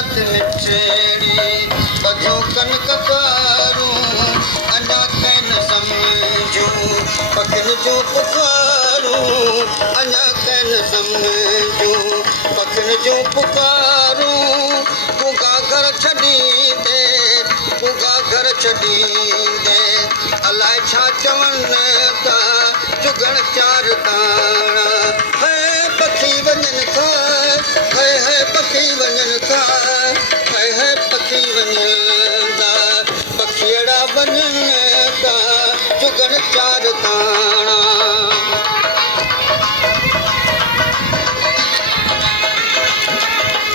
रात निचड़ी बजो कनक कारूं अञा कैन समझूं पखिन जो पुकारूं अञा कैन समझूं पखिन जो पुकारूं पुगा घर छॾींदे पुगा घर छॾींदे अलाए छा चवनि था चुगण चार ताणा है पखी वञनि था है पखी वञनि था है पखी वञनि था पखीअड़ा वञनि था चुगण चार ताणा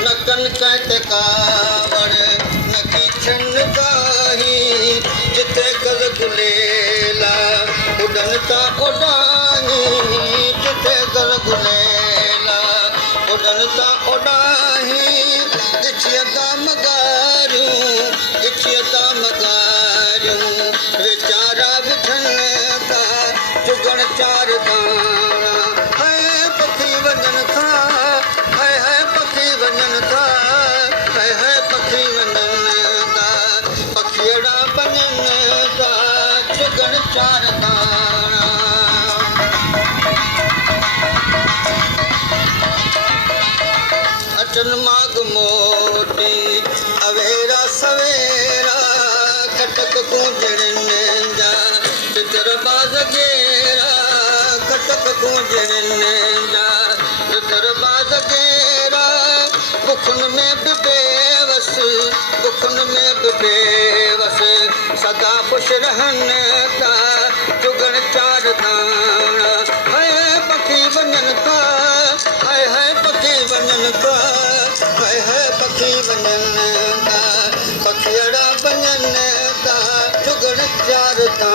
न कनक ते कावड़ न कीचन काही जिथे गल गुलेला उड़न था उड़ाही जिथे गल गुलेला उड़न था उड़ाही गिछिया था मगारियूं वीचारा विठन था चुगण चार ताणा है पखी वञनि था है पखी वञनि था है पखी वञनि था पखीअड़ा वञनि था चुगण चार ताणा अचन माग मोटी अवेरा सवेरा खटक गूंजड़नि जा तितर बाज़ गेरा खटक गूंजड़नि जा तितर बाज़ गेरा बुखुन में बि बेवस बुखुन में बि बेवस सदा ख़ुशि रहनि था चुगण चार ताणा है पखी वञनि था है पखी वञनि था है पखी वञनि था पखीअड़ा वञनि था चुगण चार ताणा